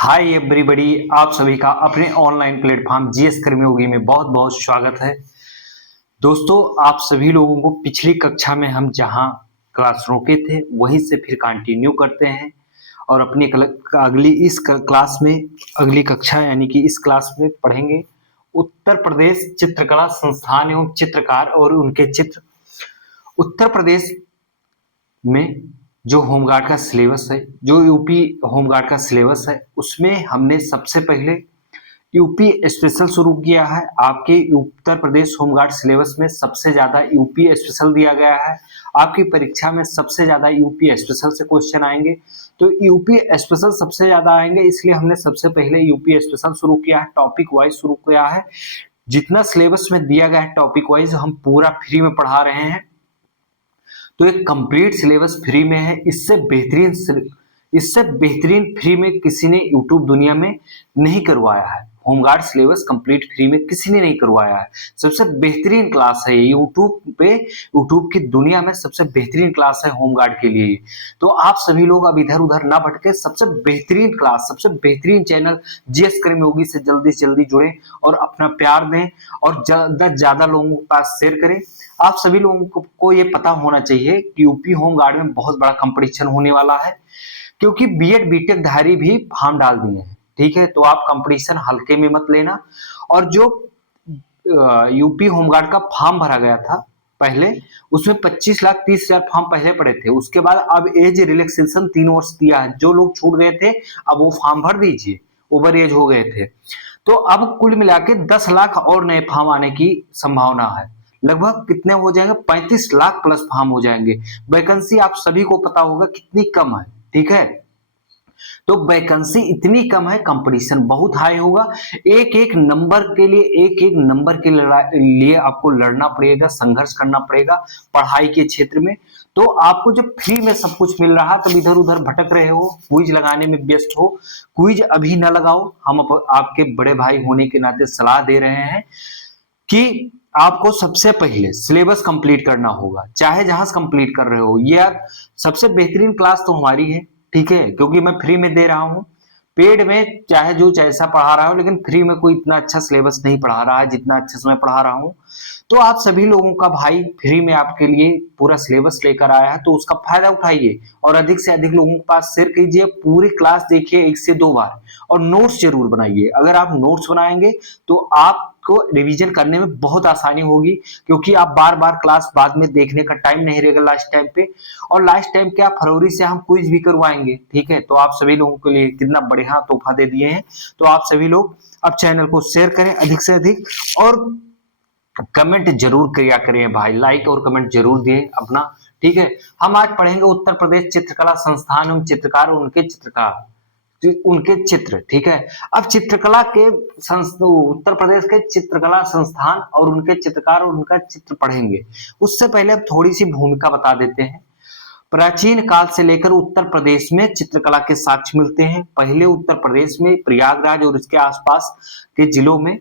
Hi everybody, आप सभी का अपने ऑनलाइन प्लेटफॉर्म जीएस कर्मयोगी में बहुत बहुत स्वागत है। दोस्तों, आप सभी लोगों को पिछली कक्षा में हम जहां क्लास रोके थे वहीं से फिर कंटिन्यू करते हैं और अपनी अगली इस क्लास में अगली कक्षा यानी कि इस क्लास में पढ़ेंगे उत्तर प्रदेश चित्रकला संस्थान एवं चित्रकार और उनके चित्र। उत्तर प्रदेश में जो होमगार्ड का सिलेबस है, जो यूपी होमगार्ड का सिलेबस है, उसमें हमने सबसे पहले यूपी स्पेशल शुरू किया है। आपके उत्तर प्रदेश होमगार्ड सिलेबस में सबसे ज्यादा यूपी स्पेशल दिया गया है। आपकी परीक्षा में सबसे ज्यादा यूपी स्पेशल से क्वेश्चन आएंगे, तो यूपी स्पेशल सबसे ज्यादा आएंगे, इसलिए हमने सबसे पहले यूपी स्पेशल शुरू किया है, टॉपिक वाइज शुरू किया है। जितना सिलेबस में दिया गया है टॉपिक वाइज हम पूरा फ्री में पढ़ा रहे हैं, तो एक कंप्लीट सिलेबस फ्री में है। इससे बेहतरीन फ्री में किसी ने यूट्यूब दुनिया में नहीं करवाया है। होमगार्ड सिलेबस कंप्लीट फ्री में किसी ने नहीं करवाया है। सबसे बेहतरीन क्लास है यूट्यूब पे, यूट्यूब की दुनिया में सबसे बेहतरीन क्लास है होमगार्ड के लिए। तो आप सभी लोग अब इधर उधर ना भटके, सबसे बेहतरीन क्लास, सबसे बेहतरीन चैनल जीएस कर्मयोगी से जल्दी से जल्दी जुड़े और अपना प्यार दें और ज्यादा ज्यादा लोगों के पास शेयर करें। आप सभी लोगों को ये पता होना चाहिए कि यूपी होमगार्ड में बहुत बड़ा कंपटीशन होने वाला है, क्योंकि बीएड बीटेक धारी भी फॉर्म डाल दिए हैं। ठीक है, तो आप कंपटीशन हल्के में मत लेना। और जो यूपी होमगार्ड का फॉर्म भरा गया था पहले, उसमें 25,30,000 फॉर्म पहले पड़े थे। उसके बाद अब एज रिलैक्सेशन 3 वर्ष दिया है। जो लोग छूट गए थे अब वो फॉर्म भर दीजिए, ओवर एज हो गए थे। तो अब कुल मिला के 10 लाख और नए फॉर्म आने की संभावना है। लगभग कितने हो जाएंगे? 35 लाख प्लस फॉर्म हो जाएंगे। वैकेंसी आप सभी को पता होगा कितनी कम है। ठीक है, तो वैकेंसी इतनी कम है, कंपटीशन बहुत हाई होगा। एक एक नंबर के लिए आपको लड़ना पड़ेगा, संघर्ष करना पड़ेगा पढ़ाई के क्षेत्र में। तो आपको जब फ्री में सब कुछ मिल रहा, तब इधर उधर भटक रहे हो, क्विज लगाने में व्यस्त हो। क्विज अभी न लगाओ। हम आपके बड़े भाई होने के नाते सलाह दे रहे हैं कि आपको सबसे पहले सिलेबस कंप्लीट करना होगा, चाहे जहां से कंप्लीट कर रहे हो। ये सबसे बेहतरीन क्लास तो हमारी है, ठीक है, क्योंकि मैं फ्री में दे रहा हूं। पेड में चाहे जो जैसा पढ़ा रहा हो, लेकिन फ्री में कोई इतना अच्छा सिलेबस नहीं पढ़ा रहा है जितना अच्छे से मैं पढ़ा रहा हूं। तो आप सभी लोगों का भाई फ्री में आपके लिए पूरा सिलेबस लेकर आया है, तो उसका फायदा उठाइए और अधिक से अधिक लोगों के पास शेयर कीजिए। पूरी क्लास देखिए 1 से 2 बार और नोट्स जरूर बनाइए। अगर आप नोट्स बनाएंगे तो आपको रिवीजन करने में बहुत आसानी होगी, क्योंकि आप बार बार क्लास बाद में देखने का टाइम नहीं रहेगा लास्ट टाइम पे। और लास्ट टाइम क्या, फरवरी से हम क्विज भी करवाएंगे। ठीक है, तो आप सभी लोगों के लिए कितना बढ़िया तोहफा दे दिए हैं। तो आप सभी लोग अब चैनल को शेयर करें अधिक से अधिक और कमेंट जरूर किया करें भाई, लाइक और कमेंट जरूर दिए अपना। ठीक है, हम आज पढ़ेंगे उत्तर प्रदेश चित्रकला संस्थान एवं चित्रकार और उनके चित्र। ठीक है, अब चित्रकला के उत्तर प्रदेश के चित्रकला संस्थान और उनके चित्रकार और उनका चित्र पढ़ेंगे। उससे पहले अब थोड़ी सी भूमिका बता देते हैं। प्राचीन काल से लेकर उत्तर प्रदेश में चित्रकला के साक्ष्य मिलते हैं। पहले उत्तर प्रदेश में प्रयागराज और इसके आसपास के जिलों में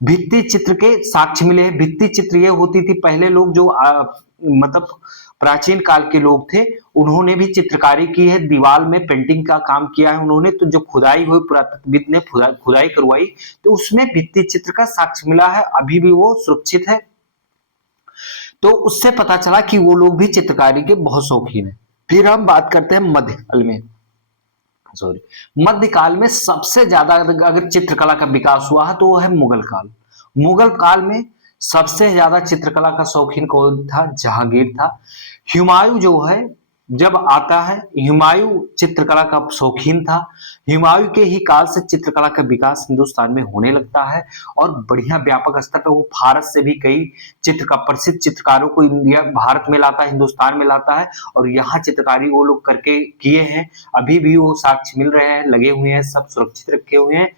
भित्ति चित्र के साक्ष्य मिले हैं। भित्ति चित्र ये होती थी, पहले लोग जो मतलब प्राचीन काल के लोग थे, उन्होंने भी चित्रकारी की है, दीवार में पेंटिंग का काम किया है उन्होंने। तो जो खुदाई हुई, पुरातत्वविद ने खुदाई करवाई, तो उसमें भित्ति चित्र का साक्ष्य मिला है, अभी भी वो सुरक्षित है। तो उससे पता चला कि वो लोग भी चित्रकारी के बहुत शौकीन है। फिर हम बात करते हैं मध्यकाल में सबसे ज्यादा अगर चित्रकला का विकास हुआ है तो वो है मुगल काल। मुगल काल में सबसे ज्यादा चित्रकला का शौकीन कौन था? जहांगीर था। हुमायूं जो है जब आता है, हुमायूं चित्रकला का शौकीन था। हुमायूं के ही काल से चित्रकला का विकास हिंदुस्तान में होने लगता है और बढ़िया व्यापक स्तर पर वो भारत से भी कई प्रसिद्ध चित्रकारों को इंडिया भारत में लाता है, हिंदुस्तान में लाता है और यहाँ चित्रकारी वो लोग करके किए हैं। अभी भी वो साक्ष्य मिल रहे हैं, लगे हुए हैं, सब सुरक्षित रखे हुए हैं।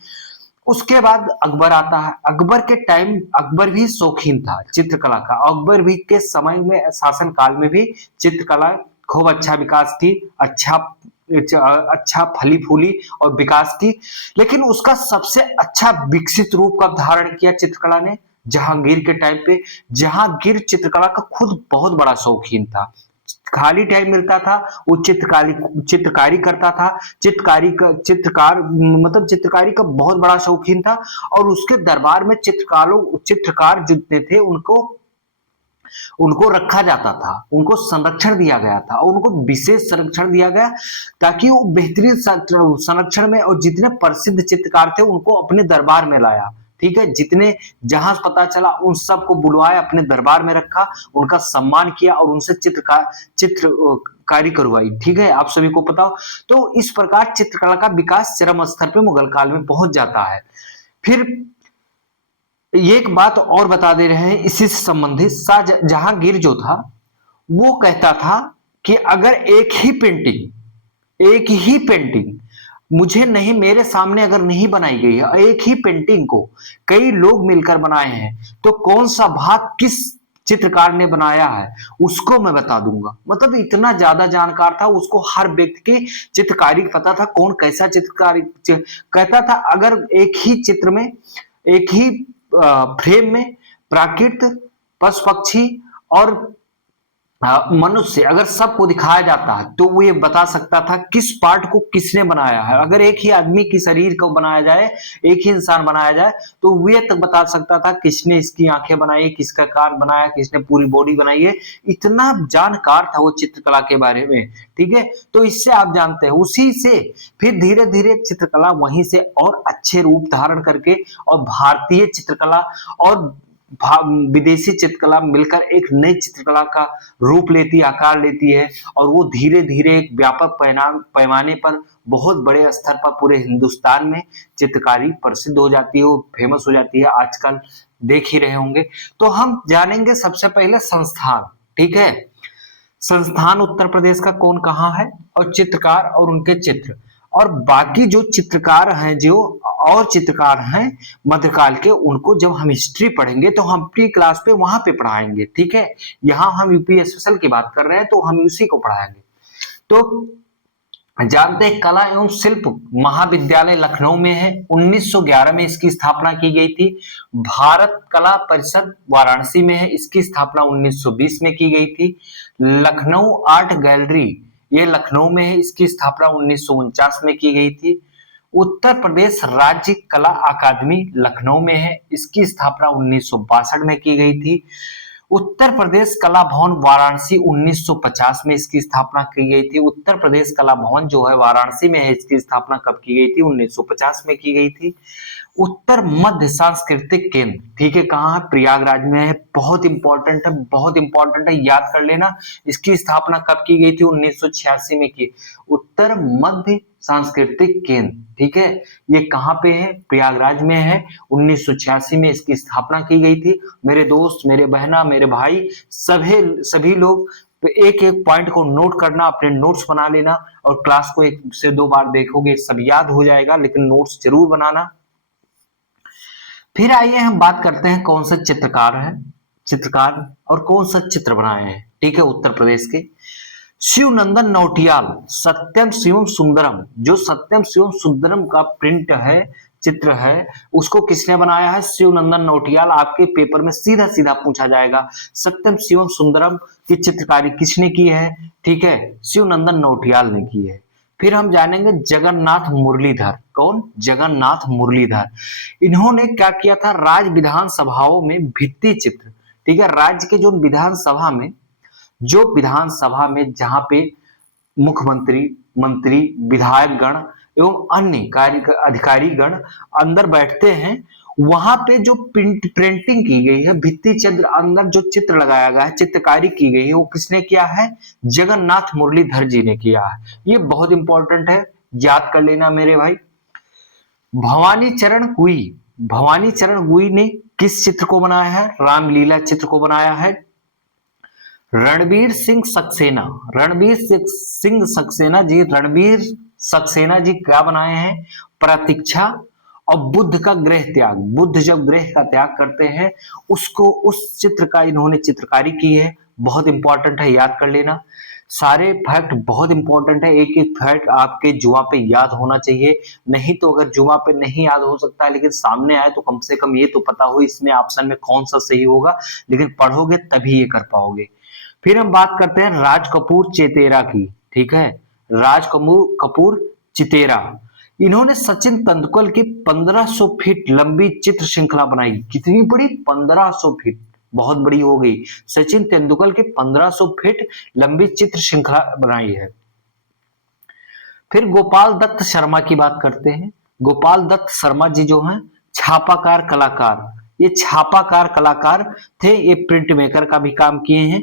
उसके बाद अकबर आता है। अकबर के टाइम अकबर भी शौकीन था चित्रकला का। अकबर भी के समय में, शासन काल में भी चित्रकला खूब अच्छा विकास की, अच्छा फली फूली और विकास की। लेकिन उसका सबसे अच्छा विकसित रूप का धारण किया चित्रकला ने जहांगीर के टाइम पे। जहांगीर चित्रकला का खुद बहुत बड़ा शौकीन था। खाली टाइम मिलता था वो चित्रकारी करता था। चित्रकार मतलब चित्रकारी का बहुत बड़ा शौकीन था और उसके दरबार में चित्रकार जितने थे उनको उनको रखा जाता था, उनको संरक्षण दिया गया था और उनको विशेष संरक्षण दिया गया ताकि वो बेहतरीन संरक्षण में और जितने प्रसिद्ध चित्रकार थे उनको अपने दरबार में लाया। ठीक है, जितने जहां पता चला उन सबको बुलवाया, अपने दरबार में रखा, उनका सम्मान किया और उनसे चित्रकारी करवाई। ठीक है, आप सभी को पता हो। तो इस प्रकार चित्रकला का विकास चरम स्तर पे मुगल काल में पहुंच जाता है। फिर ये एक बात और बता दे रहे हैं इसी से संबंधित, जहांगीर जो था वो कहता था कि अगर एक ही पेंटिंग मुझे नहीं, मेरे सामने अगर नहीं बनाई गई है, एक ही पेंटिंग को कई लोग मिलकर बनाए हैं, तो कौन सा भाग किस चित्रकार ने बनाया है उसको मैं बता दूंगा। मतलब इतना ज्यादा जानकार था, उसको हर व्यक्ति की चित्रकारी पता था, कौन कैसा चित्रकारी कहता था। अगर एक ही चित्र में, एक ही फ्रेम में प्राकृत, पशु पक्षी और मनुष्य अगर सबको दिखाया जाता है तो वो ये बता सकता था किस पार्ट को किसने बनाया है। अगर एक ही आदमी की शरीर को बनाया जाए, एक ही इंसान बनाया जाए, तो वो तक बता सकता था किसने इसकी आंखें बनाई, किसका कान बनाया, किसने पूरी बॉडी बनाई है। इतना जानकार था वो चित्रकला के बारे में। ठीक है, तो इससे आप जानते हैं, उसी से फिर धीरे धीरे चित्रकला वहीं से और अच्छे रूप धारण करके और भारतीय चित्रकला और विदेशी चित्रकला मिलकर एक नई चित्रकला का रूप लेती, आकार लेती है और वो धीरे धीरे एक व्यापक पैमाने पर बहुत बड़े स्तर पर पूरे हिंदुस्तान में चित्रकारी प्रसिद्ध हो जाती है, वो फेमस हो जाती है। आजकल देख ही रहे होंगे। तो हम जानेंगे सबसे पहले संस्थान। ठीक है, संस्थान उत्तर प्रदेश का कौन कहाँ है और चित्रकार और उनके चित्र, और बाकी जो चित्रकार हैं, जो और चित्रकार हैं मध्यकाल के, उनको जब हम हिस्ट्री पढ़ेंगे तो हम प्री क्लास पे वहां पे पढ़ाएंगे। ठीक है, यहाँ हम यूपी स्पेशल की बात कर रहे हैं तो हम उसी को पढ़ाएंगे। तो जानते हैं कला एवं शिल्प महाविद्यालय लखनऊ में है, 1911 में इसकी स्थापना की गई थी। भारत कला परिषद वाराणसी में है, इसकी स्थापना 1920 में की गई थी। लखनऊ आर्ट गैलरी ये लखनऊ में है, इसकी स्थापना 1949 में की गई थी। उत्तर प्रदेश राज्य कला अकादमी लखनऊ में है, इसकी स्थापना 1962 में की गई थी। उत्तर प्रदेश कला भवन वाराणसी 1950 में इसकी स्थापना की गई थी। उत्तर प्रदेश कला भवन जो है वाराणसी में है, इसकी स्थापना कब की गई थी? 1950 में की गई थी। उत्तर मध्य सांस्कृतिक केंद्र, ठीक है, कहाँ है? प्रयागराज में है। बहुत इंपॉर्टेंट है, बहुत इंपॉर्टेंट है, याद कर लेना। इसकी स्थापना कब की गई थी? 1986 में की। उत्तर मध्य सांस्कृतिक केंद्र, ठीक है, ये कहाँ पे है? प्रयागराज में है। 1986 में इसकी स्थापना की गई थी। मेरे दोस्त, मेरे बहना, मेरे भाई, सभी लोग एक एक पॉइंट को नोट करना, अपने नोट्स बना लेना और क्लास को 1 से 2 बार देखोगे सब याद हो जाएगा, लेकिन नोट्स जरूर बनाना। फिर आइए हम बात करते हैं कौन सा चित्रकार और कौन सा चित्र बनाए हैं। ठीक है, उत्तर प्रदेश के शिवनंदन नौटियाल, सत्यम शिवम सुंदरम, जो सत्यम शिवम सुंदरम का प्रिंट है, चित्र है, उसको किसने बनाया है? शिवनंदन नौटियाल। आपके पेपर में सीधा सीधा पूछा जाएगा सत्यम शिवम सुंदरम की चित्रकारी किसने की है? ठीक है, शिवनंदन नौटियाल ने की है। फिर हम जानेंगे जगन्नाथ मुरलीधर। कौन? जगन्नाथ मुरलीधर। इन्होंने क्या किया था? राज्य विधानसभाओं में भित्ति चित्र, ठीक है, राज्य के जो विधानसभा में जहां पे मुख्यमंत्री, मंत्री, विधायक गण एवं अन्य अधिकारी गण अंदर बैठते हैं, वहां पे जो प्रिंटिंग की गई है, भित्ति चित्र, अंदर जो चित्र लगाया गया है, चित्रकारी की गई है, वो किसने किया है? जगन्नाथ मुरलीधर जी ने किया है। ये बहुत इंपॉर्टेंट है, याद कर लेना मेरे भाई। भवानी चरण गुई ने किस चित्र को बनाया है? रामलीला चित्र को बनाया है। रणवीर सिंह सक्सेना जी क्या बनाए हैं? प्रतीक्षा और बुद्ध का गृह त्याग। बुद्ध जब गृह का त्याग करते हैं उसको, उस चित्र का इन्होंने चित्रकारी की है। बहुत इंपॉर्टेंट है, याद कर लेना। सारे फैक्ट बहुत इंपॉर्टेंट है, एक एक फैक्ट आपके जुआ पे याद होना चाहिए। नहीं तो अगर जुआ पे नहीं याद हो सकता है, लेकिन सामने आए तो कम से कम ये तो पता हो इसमें ऑप्शन में कौन सा सही होगा, लेकिन पढ़ोगे तभी ये कर पाओगे। फिर हम बात करते हैं राज कपूर चेतेरा की, ठीक है, राज कपूर चितेरा। इन्होंने सचिन तेंदुलकर की 1500 फीट लंबी चित्र श्रृंखला बनाई। कितनी बड़ी? 1500 फीट, बहुत बड़ी हो गई। सचिन तेंदुलकर की 1500 फीट लंबी चित्र श्रृंखला बनाई है। फिर गोपाल दत्त शर्मा की बात करते हैं। गोपाल दत्त शर्मा जी जो हैं छापाकार कलाकार, ये छापाकार कलाकार थे, ये प्रिंट मेकर का भी काम किए हैं।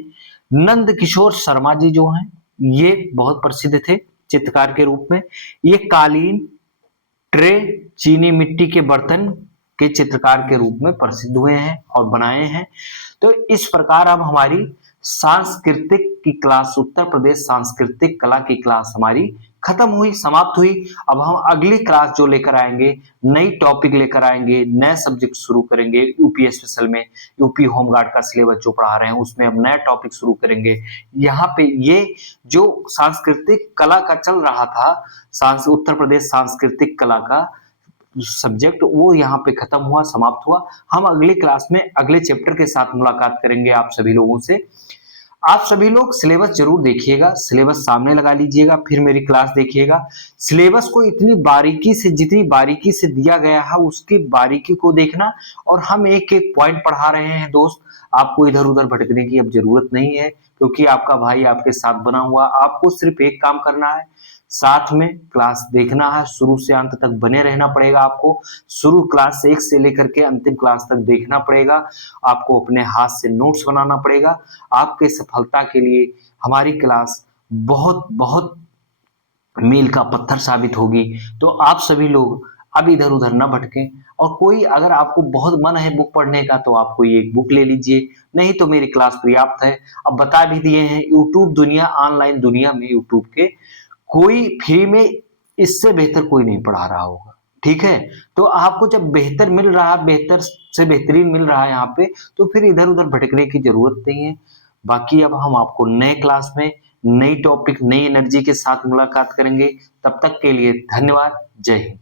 नंद किशोर शर्मा जी जो हैं ये बहुत प्रसिद्ध थे चित्रकार के रूप में। ये कालीन, ट्रे, चीनी मिट्टी के बर्तन के चित्रकार के रूप में प्रसिद्ध हुए हैं और बनाए हैं। तो इस प्रकार अब हमारी सांस्कृतिक की क्लास, उत्तर प्रदेश सांस्कृतिक कला की क्लास हमारी खत्म हुई, समाप्त हुई। अब हम अगली क्लास जो लेकर आएंगे, नई टॉपिक लेकर आएंगे, नए सब्जेक्ट शुरू करेंगे। यूपी स्पेशल में यूपी होमगार्ड का सिलेबस जो पढ़ा रहे हैं उसमें हम नया टॉपिक शुरू करेंगे। यहाँ पे ये जो सांस्कृतिक कला का चल रहा था, उत्तर प्रदेश सांस्कृतिक कला का सब्जेक्ट, वो यहाँ पे खत्म हुआ, समाप्त हुआ। हम अगली क्लास में अगले चैप्टर के साथ मुलाकात करेंगे आप सभी लोगों से। आप सभी लोग सिलेबस जरूर देखिएगा, सिलेबस सामने लगा लीजिएगा, फिर मेरी क्लास देखिएगा। सिलेबस को इतनी बारीकी से, जितनी बारीकी से दिया गया है उसकी बारीकी को देखना, और हम एक एक पॉइंट पढ़ा रहे हैं दोस्त। आपको इधर उधर भटकने की अब जरूरत नहीं है, क्योंकि आपका भाई आपके साथ बना हुआ। आपको सिर्फ एक काम करना है, साथ में क्लास देखना है, शुरू से अंत तक बने रहना पड़ेगा आपको। शुरू क्लास 1 से लेकर के अंतिम क्लास तक देखना पड़ेगा। आपको अपने हाथ से नोट्स बनाना पड़ेगा। आपके सफलता के लिए हमारी क्लास बहुत बहुत मील का पत्थर साबित होगी। तो आप सभी लोग अब इधर उधर न भटकें, और कोई अगर आपको बहुत मन है बुक पढ़ने का तो आप कोई एक बुक ले लीजिए, नहीं तो मेरी क्लास पर्याप्त है। अब बता भी दिए हैं, यूट्यूब दुनिया, ऑनलाइन दुनिया में यूट्यूब के कोई फ्री में इससे बेहतर कोई नहीं पढ़ा रहा होगा, ठीक है। तो आपको जब बेहतर मिल रहा है, बेहतर से बेहतरीन मिल रहा है यहाँ पे, तो फिर इधर उधर भटकने की जरूरत नहीं है। बाकी अब हम आपको नए क्लास में नई टॉपिक, नई एनर्जी के साथ मुलाकात करेंगे। तब तक के लिए धन्यवाद। जय हिंद।